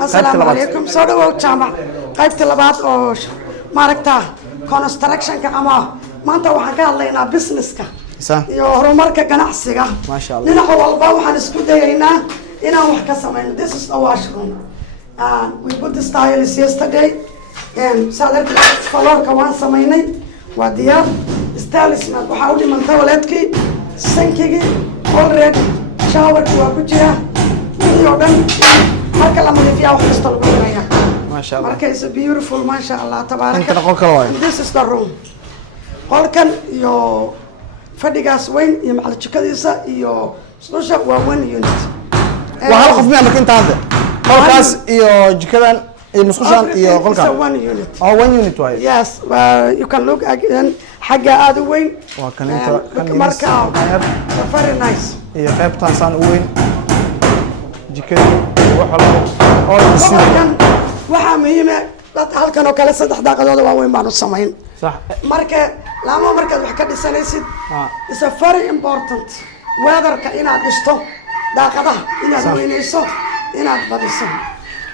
السلام عليكم سودو جامع قيبت لبعض أو ماركتا construction كأما ما أنت وحنا كهاللينا business صح يهرمرك جناحسية ما شاء الله نحن والله وحنسكت هنا هنا وحكسمين this is a washroom and we put the tiles yesterday and Saturday floor كمان سميني وديار establishment وحاولي من توالتكي سنكي already shower وكجيا يودن هالك لما اللي فيها وحنستلقوا هنا ما شاء الله مركز beautiful ما شاء الله تبارك انت نقول كلواي this is the room قال كان يو فديقاس وين يمحل جكاديسا يو سوشا وين يونت وهل قف ميامك انت هذا قولكاس يو جكادان المسخوشان يو قولكا وين يونت اه وين يونت واي yes you can look again حاجة هذا وين وكان انت كان مركا very nice هي قيبتان سان وين جكادي وحلو او كان waxa muhiim ah dad halkan oo kale 3 daqiiqadood waa weyn baan u sameyn صح marka lama markaad wax ka dhisanaysid is a very important weather-ka inaad dhisto daaqadaha inaad weynayso inaad badiso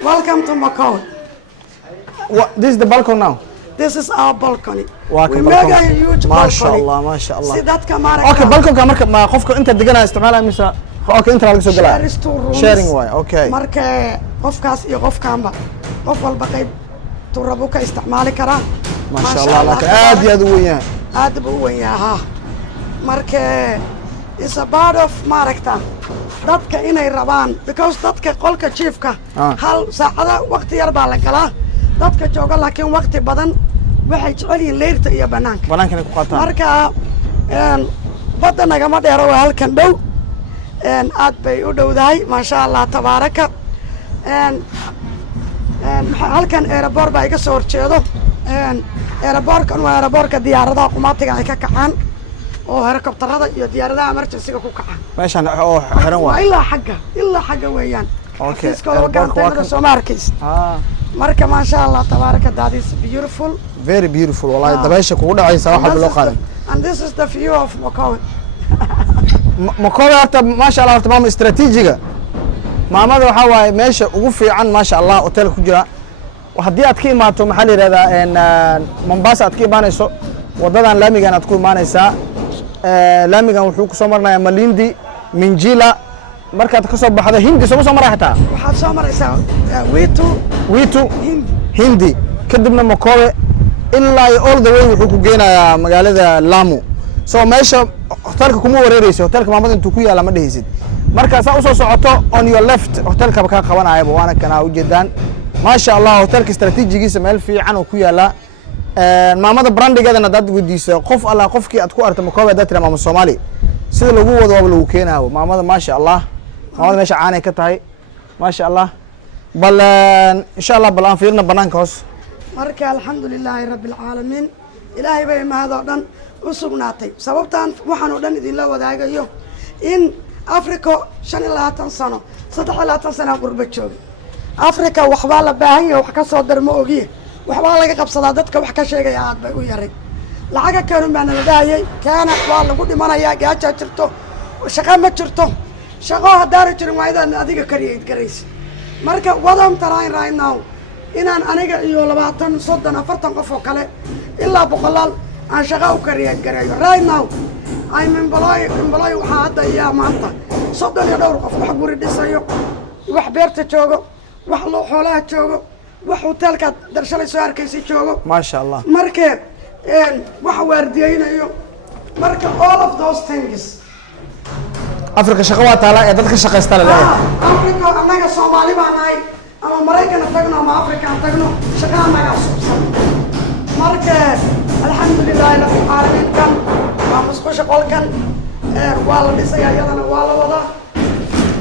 welcome to Macau this is the balcony now this is our balcony we make a huge balcony ما شاء الله ما شاء الله sidadka maaragtay okay balcony marka ma qofka inta deganaa isticmaalaa mise okay inta laga soo galaa sharing way okay marka qofkaas iyo qofkaanba qof walba qayb turabo ka isticmaali karaa ما شاء الله لك aad iyo aad u weyn aad buu weyn yahay marka is a part of maaragta dadka inay rabaan because dadka qolka chiefka hal saacada waqti yar baa la galaa dadka jooga laakiin waqti badan waxay jecel yihiin leerta iyo banaanka banaanka ku qaataan marka badda nagama dheero waa halkan dhow aad bay u dhowdahay ma sha Allah tabaaraka halkan airport baa iga soo horjeedo airportkan waa airportka diyaaradaha qumaatiga ay ka kacaan oo helicopterada iyo diyaaradaha emergency-ga ku kacaan meeshan oo xiran waa ilaa xagga weeyaan okay airportka soo markays marka ma sha Allah tabaaraka that is beautiful very beautiful wallahi dabaysha kugu dhacaysa waxa loo qaadan and this is the view of Macau Macau horta ma sha Allah horta maam istaraatiijiga maamada waxa waaye meesha ugu fiican ma sha Allah hotel ku jira haddii aad ka imaato maxaa la yiraahdaa Mombasa aad ka imaanayso wadadan laamigan aad ku imaanaysaa laamigan wuxuu ku soo marnayaa Malindi Minjila markaad ka soo baxdo Hindi soo maray xataa waxaad soo maraysaa Witu Hindi kadibna Macau ilaa all the way wuxuu ku geenayaa magaalada Lamu soo meesha hotelka kuma wareerayso hotelka maamada intuu ku yaala ma dhihaysid markaas aad u soo socoto on your left hotelka ka qabanaya waana kana u jeedaan ما شاء الله hotelka istaraatiijigiisa meel fiican oo ku yaala maamada brandigeedana dad wadiisa qof alla qofkii aad ku aragto Macau dad tira maamada Soomaali sida lagu wado waa lagu keenaa maamada ma sha Allah maamada meesha caanay ka tahay ma sha Allah bal insha Allah bal aan fiirna banaanka hoos marka alxamdulilaahi rabbil caalamiin ilaahay bay mahadoo dhan u sugnaatay sababtaan waxaan oo dhan idin la wadaagayo in Afrika 25 sano 23 sano qurba joogay Afrika waxba la baahan yahay wax ka soo darmo ogiye waxba laga qabsadaa dadka wax ka sheegaya aad bay u yaray lacaga kanu baan la daayay kana waa lagu dhimanayaa gaaja jirto shaqo ma jirto shaqo hadaan jirin waaydan adiga kariyeed garaysi marka wadam tarayn right now inaan aniga iyo 20 30 40 qof oo kale ilaa boqolaal aan shaqo u kariyeed garayo right now I'm employee waxa hadda yaa maanta 30 iyo dhowr qof wax guri dhisayo wax beerta joogo wax loo xoolaha joogo wax hotelka darshalay soo arkaysi joogo ma sha Allah marka wax waardiyaynayo marka all of those things Afrika shaqo waa taala ee dadka shaqaysta la leeyahay Afrika anaga Soomaali baan nahay ama Mareykan tagno ama Afrika tagno shaqo anaga subsan marka alxamdulillah rabbil caalamiin kan waa musqusha qolkan waa la dhisay ayadana waa la wadaa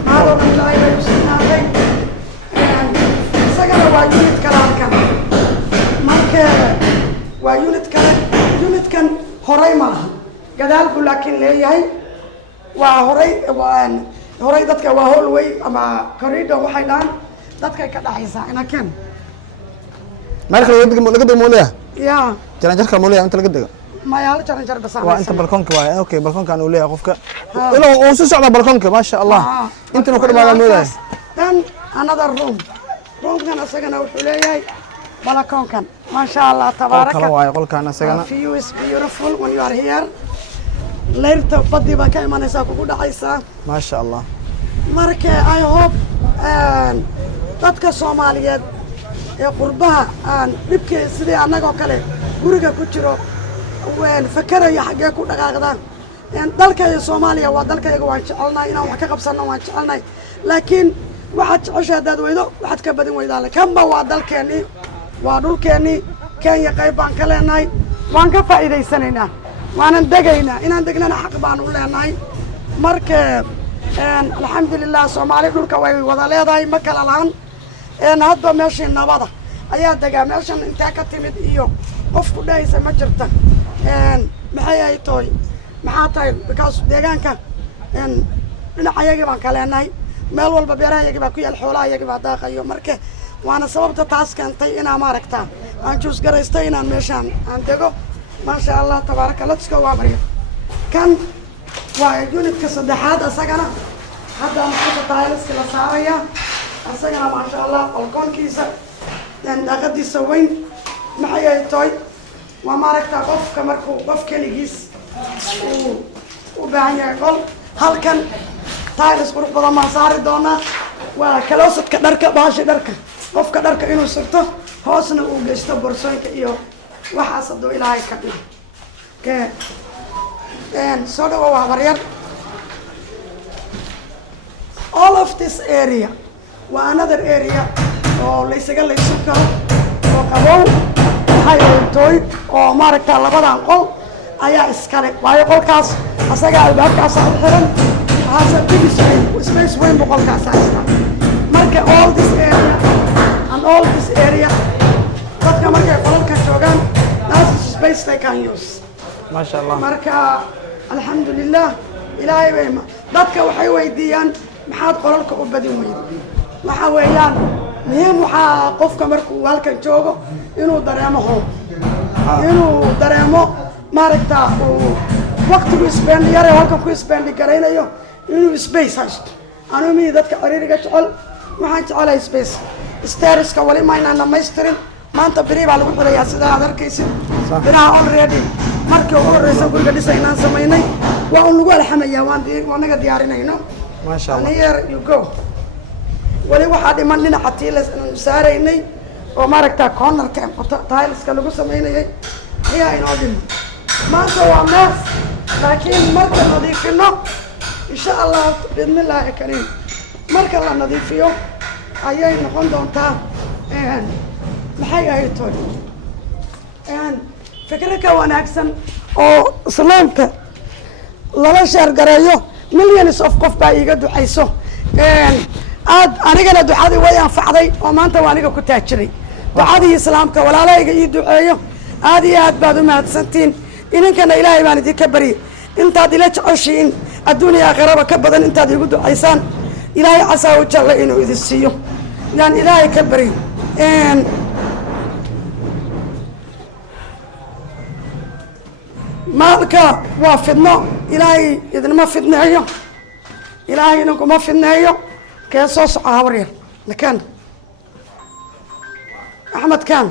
maado ilaahay bay usinaatay sagana waa unit kale halkan marka waa unit kan horay ma laha gadaal buu laakiin leeyahay waa horay dadka waa hallway ama corridor waxay dhaan dadka ka dhaxaysaa ina kan marka laga dego moolaya ya jaranjarka moolaya inta laga dego ma yaal jaranjar bas waa inta balkonka waa okay balkonkan uu leeyahay qofka ilaa uu soo socda balkonka ma sha Allah inta uu ka dhamaada moolaya then another room رومكان أسجنا وحلياي بلكون كان ما شاء الله تبارك قول كان أسجنا view is beautiful when you are here ليرت بدي بكاي ما نساكو كودا عيسى ما شاء الله marka I hope dadka Soomaaliyeed ee qurbaha aan dhibkii sidii anagoo kale guriga ku jiro waan fakarayo xagee ku dhaqaaqdaan dalkayga Soomaaliya waa dalkayga waan jecelnahay inaan wax ka qabsano waan jecelnahay laakiin waxaad jeceshahay dad weydo waxaad ka badin weydaa kanba waa dalkeeni waa dhulkeeni Kenya qayb baan ka leenahay waan ka faa'iideysanaynaa waanan degaynaa inaan degnana xaq baan u leenahay marka alxamdulillah Soomaali dhulka way wada leedahay ma kala lahan hadba meeshii nabada ayaa degaa meeshan inta ka timid iyo qof ku dhaysa ma jirta maxay ay tooy maxaa tahay because deegaanka dhinacayaga baan ka leenahay meel walba beerahayaga baa ku yaal xoolahayaga baa daaqayo marka waana sababta taas keentay inaan maaragtaa aan juus garaystay inaan meeshaan aan dego ma sha Allah tabaaraka let's go waabariyo kan waa unitka saddexaad asagana hadda aan taayliska la saaraya asagana ma sha Allah balkoonkiisa daaqadiisa weyn maxay ay tahay waa maaragtaa qofka markuu qof keligiis u baahan yahay qol halkan taylis qurux badan ma saari doonaa waa kaloosadka dharka baashi dharka qofka dharka inuu sirto hoosna uu geysto borsooyinka iyo waxaas haduu ilaahay ka dhigo so dhawo waa waryar all of this area waa another area oo laysaga laysan karo oo qabow waxay tooy oo maaragtaa labadan qol ayaa iskale waayo qolkaas asaga albaabkaas xiran hasa space weyn qolkaas haysta marka all this area and all this area dadka markay qolalka joogaan that's space they can use ما شاء الله marka alxamdulillah ilaahay bay dadka waxay weydiiyaan maxaad qolalka u badin weyday waxa weeyaan muhiim waxaa qofka markuu halkan joogo inuu dareemo hoob inuu dareemo maaragtaa uu waqtigu isbeendhi yare halkan ku isbeendhi garaynayo inuu space haysto anuu mii dadka ciriiriga jecel waxaan jecelahay space stairska wali maynaan dhamaystirin maanta biri baa lagu xirayaa sida aad arkaysid biraha already markii ugu horeysa guriga dhisaynaan samaynay waa un lagu alxamayaa waan naga diyaarinayno ما شاء الله here you go wali waxaa dhiman dhinaca tiilas inaan saaraynay oo maaragtaa cornerka tileska lagu samaynayay ayaa inoo dhiman maanta waa mees laakiin marka nadiifino insha allah biidnillaahi kariim marka la nadiifiyo ayay noqon doontaa maxay ahayd toy fikra ka wanaagsan oo islaamka lala sheergareeyo millions of qof baa iiga ducayso aad anigana ducadii way anfacday oo maanta waa aniga ku taajiray ducadii islaamka walaalahayga ii duceeyo aad iyo aad baad u mahadsantiin idinkana ilaahay baan idinka baryay intaad ila jeceshiin adduuniya aakhiraba ka badan intaad iigu ducaysaan ilaahay casaa wajalla inuu idin siiyo yaan ilaahay ka baryay maalka waa fidno ilaahay idinma fidneeyo ilaahay idinkuma fidneeyo kee soo soco habar yar nakan axmed kan